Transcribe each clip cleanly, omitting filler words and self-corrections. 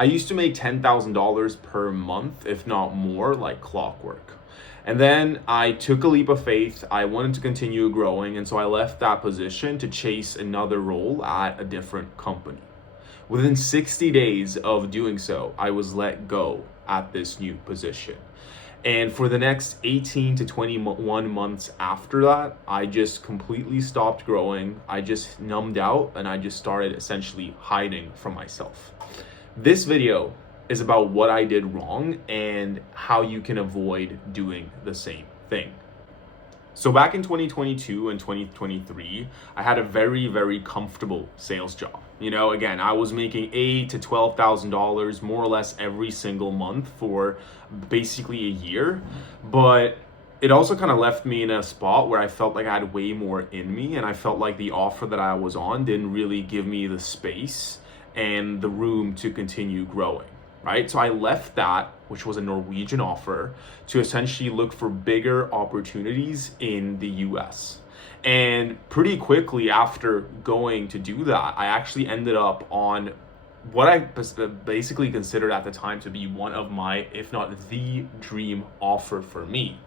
I used to make $10,000 per month, if not more, like clockwork. And then I took a leap of faith. I wanted to continue growing. And so I left that position to chase another role at a different company. Within 60 days of doing so, I was let go at this new position. And for the next 18 to 21 months after that, I just completely stopped growing. I just numbed out and I just started essentially hiding from myself. This video is about what I did wrong and how you can avoid doing the same thing. So back in 2022 and 2023, I had a very, very comfortable sales job. Again, I was making $8,000 to $12,000 more or less every single month for basically a year. But it also kind of left me in a spot where I felt like I had way more in me, and I felt like the offer that I was on didn't really give me the space and the room to continue growing. Right? So I left that, which was a Norwegian offer, to essentially look for bigger opportunities in the US. And pretty quickly after going to do that, I actually ended up on what I basically considered at the time to be one of my, if not the dream offer for me.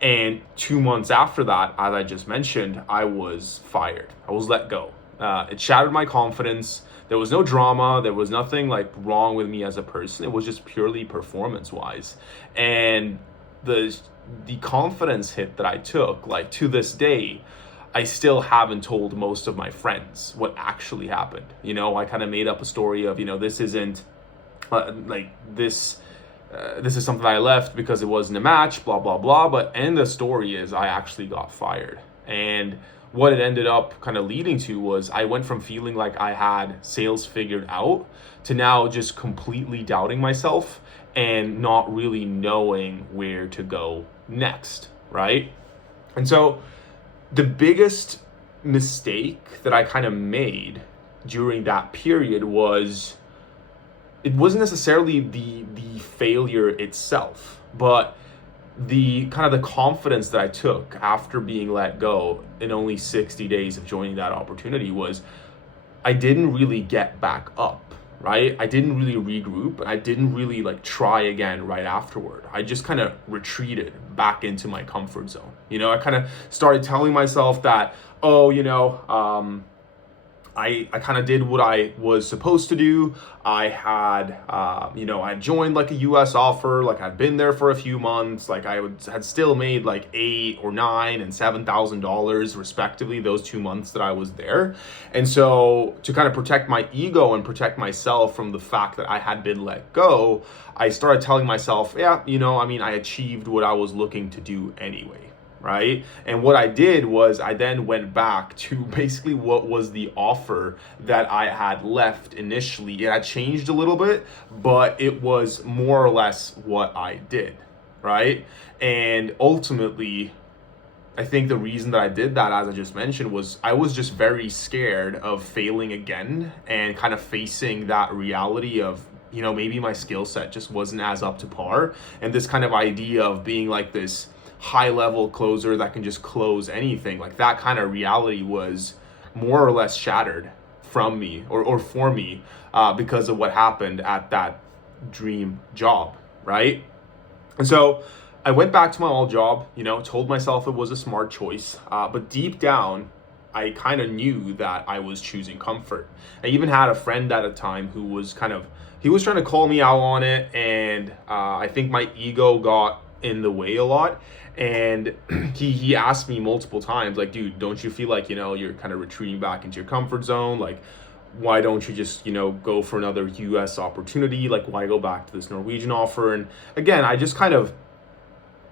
And 2 months after that, as I just mentioned, I was fired. I was let go. It shattered my confidence. There was no drama. There was nothing like wrong with me as a person. It was just purely performance wise. And the confidence hit that I took, like to this day, I still haven't told most of my friends what actually happened. I kind of made up a story of, this isn't this is something I left because it wasn't a match, blah, blah, blah. But and the story is I actually got fired. And what it ended up kind of leading to was I went from feeling like I had sales figured out to now just completely doubting myself and not really knowing where to go next, right? And so the biggest mistake that I kind of made during that period was it wasn't necessarily the failure itself, but the kind of the confidence that I took after being let go in only 60 days of joining that opportunity was I didn't really get back up, right? I didn't really regroup, and I didn't really like try again right afterward. I just kind of retreated back into my comfort zone. I kind of started telling myself that, I kind of did what I was supposed to do. I had, I joined like a US offer, like I'd been there for a few months, like had still made like $8,000 or $9,000 and $7,000 respectively, those 2 months that I was there. And so to kind of protect my ego and protect myself from the fact that I had been let go, I started telling myself, I achieved what I was looking to do anyway. Right? And what I did was I then went back to basically what was the offer that I had left initially. It had changed a little bit, but it was more or less what I did, right? And ultimately, I think the reason that I did that, as I just mentioned, was I was just very scared of failing again and kind of facing that reality of, maybe my skill set just wasn't as up to par. And this kind of idea of being like this high level closer that can just close anything, like that kind of reality was more or less shattered from me or for me because of what happened at that dream job, right? And so I went back to my old job, told myself it was a smart choice, but deep down I kind of knew that I was choosing comfort. I even had a friend at a time who was he was trying to call me out on it, and I think my ego got in the way a lot. And he asked me multiple times, like, dude, don't you feel like, you're kind of retreating back into your comfort zone? Like, why don't you just, go for another US opportunity? Like, why go back to this Norwegian offer? And again, I just kind of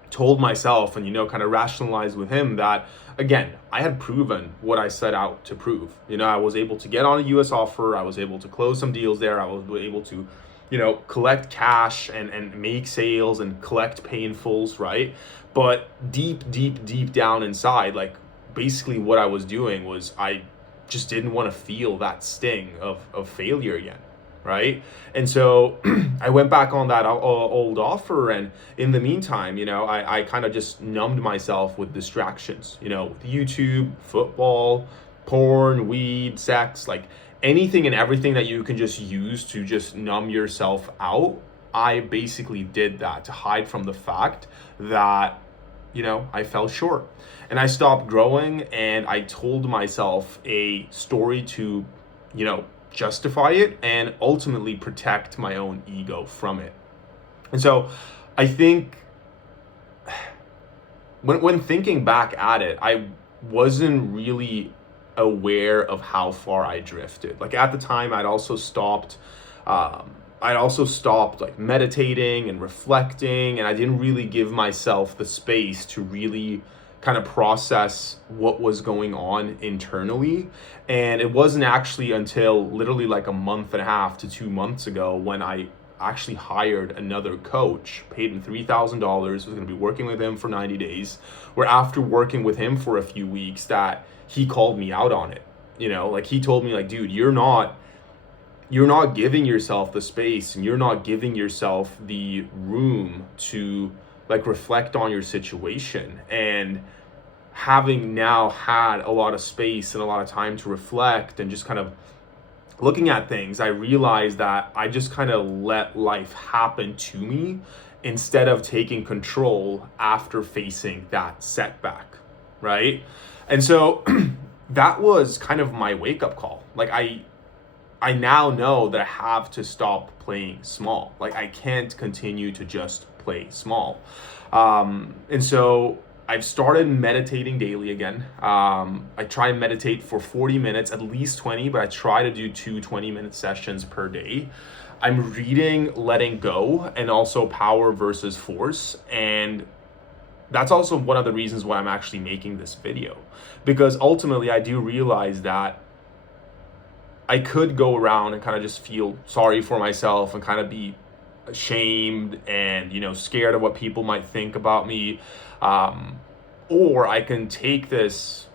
told myself and, kind of rationalized with him that, again, I had proven what I set out to prove. I was able to get on a US offer. I was able to close some deals there. I was able to collect cash and make sales and collect pay in fulls, right? But deep down inside, like basically what I was doing was I just didn't want to feel that sting of failure again, right? And so I went back on that old offer, and in the meantime, I kind of just numbed myself with distractions, with YouTube, football, porn, weed, sex, like anything and everything that you can just use to just numb yourself out, I basically did that to hide from the fact that, I fell short. And I stopped growing, and I told myself a story to, justify it and ultimately protect my own ego from it. And so I think when thinking back at it, I wasn't really aware of how far I drifted. Like at the time, I'd also stopped like meditating and reflecting, and I didn't really give myself the space to really kind of process what was going on internally. And it wasn't actually until literally like a month and a half to 2 months ago when I actually hired another coach, paid him $3,000, was going to be working with him for 90 days, where after working with him for a few weeks that he called me out on it. Like he told me like, dude, you're not giving yourself the space, and you're not giving yourself the room to like reflect on your situation. And having now had a lot of space and a lot of time to reflect and just kind of looking at things, I realized that I just kind of let life happen to me instead of taking control after facing that setback, right? And so that was kind of my wake-up call. Like I now know that I have to stop playing small. Like I can't continue to just play small. And so I've started meditating daily again. I try and meditate for 40 minutes, at least 20, but I try to do 2 20-minute sessions per day. I'm reading Letting Go and also Power versus Force. And that's also one of the reasons why I'm actually making this video, because ultimately I do realize that I could go around and kind of just feel sorry for myself and kind of be ashamed and, scared of what people might think about me. Or I can take this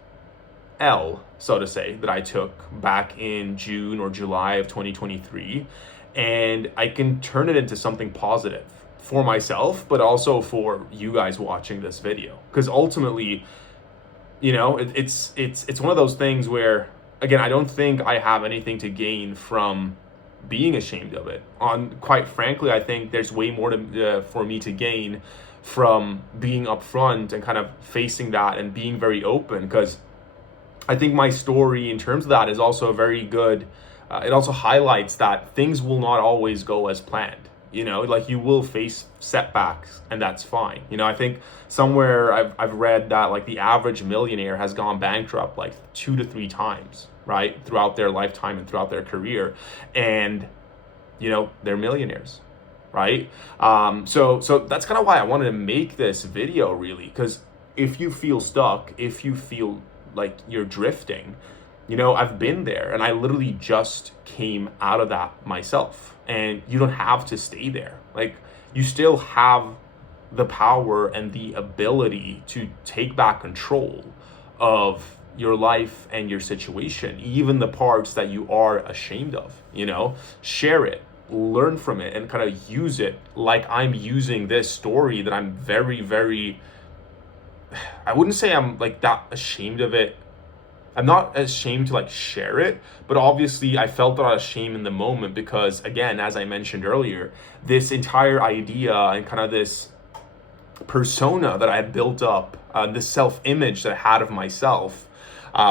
L, so to say, that I took back in June or July of 2023, and I can turn it into something positive for myself, but also for you guys watching this video. Because ultimately, it's one of those things where, again, I don't think I have anything to gain from being ashamed of it. Quite frankly, I think there's way more for me to gain from being upfront and kind of facing that and being very open, because I think my story in terms of that is also very good. It also highlights that things will not always go as planned. Like you will face setbacks, and that's fine. I think somewhere I've read that like the average millionaire has gone bankrupt like 2 to 3 times, right, throughout their lifetime and throughout their career, and they're millionaires, right? So that's kind of why I wanted to make this video, really, because if you feel stuck, if you feel like you're drifting, I've been there, and I literally just came out of that myself. And you don't have to stay there. Like, you still have the power and the ability to take back control of your life and your situation, even the parts that you are ashamed of. Share it, learn from it, and kind of use it like I'm using this story that I'm very, very, I wouldn't say I'm like that ashamed of it. I'm not ashamed to like share it, but obviously I felt a lot of shame in the moment because, again, as I mentioned earlier, this entire idea and kind of this persona that I had built up, this self-image that I had of myself,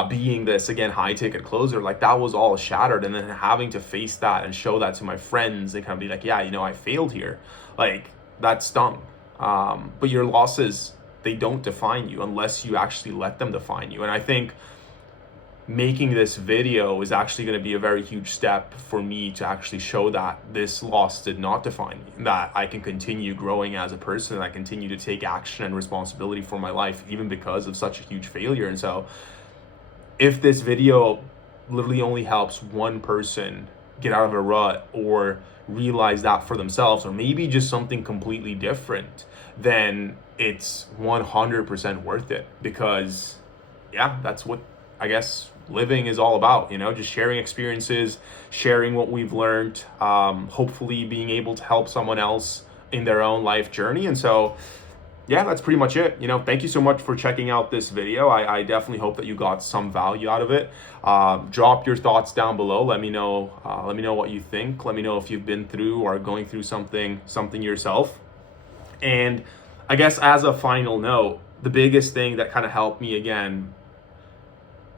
being this, again, high-ticket closer, like that was all shattered. And then having to face that and show that to my friends, they kind of be like, yeah, I failed here. Like, that stung. But your losses, they don't define you unless you actually let them define you. And I think making this video is actually going to be a very huge step for me to actually show that this loss did not define me, that I can continue growing as a person, and I continue to take action and responsibility for my life, even because of such a huge failure. And so if this video literally only helps one person get out of a rut or realize that for themselves, or maybe just something completely different, then it's 100% worth it. Because yeah, that's what I guess living is all about, just sharing experiences, sharing what we've learned, hopefully being able to help someone else in their own life journey. And so yeah, that's pretty much it. Thank you so much for checking out this video. I definitely hope that you got some value out of it. Drop your thoughts down below. Let me know. Let me know what you think. Let me know if you've been through or going through something yourself. And I guess as a final note, the biggest thing that kind of helped me again,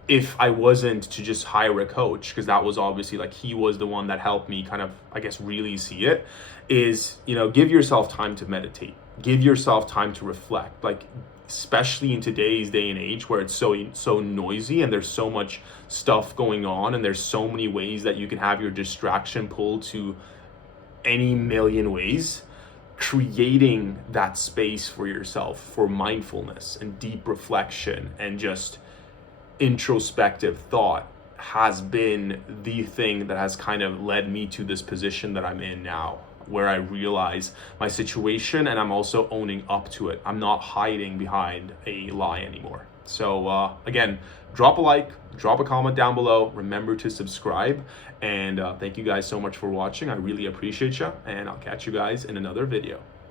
if I wasn't to just hire a coach, because that was obviously like he was the one that helped me kind of, I guess, really see it, is, give yourself time to meditate. Give yourself time to reflect. Like, especially in today's day and age where it's so noisy and there's so much stuff going on and there's so many ways that you can have your distraction pulled to any million ways. Creating that space for yourself for mindfulness and deep reflection and just introspective thought has been the thing that has kind of led me to this position that I'm in now, where I realize my situation and I'm also owning up to it. I'm not hiding behind a lie anymore. So again, drop a like, drop a comment down below. Remember to subscribe. And thank you guys so much for watching. I really appreciate you. And I'll catch you guys in another video.